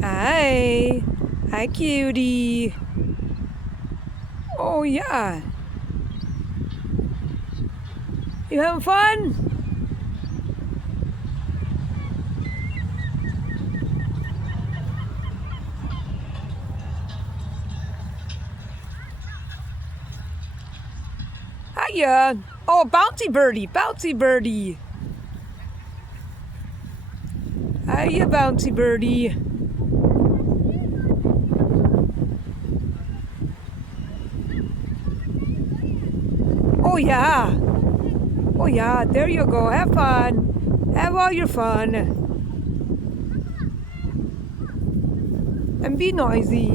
Hi. Hi, cutie. Oh, yeah. You having fun? Hiya. Oh, bouncy birdie, bouncy birdie. Hiya, bouncy birdie. Oh, yeah. Oh, yeah. There you go. Have fun. Have all your fun. And be noisy.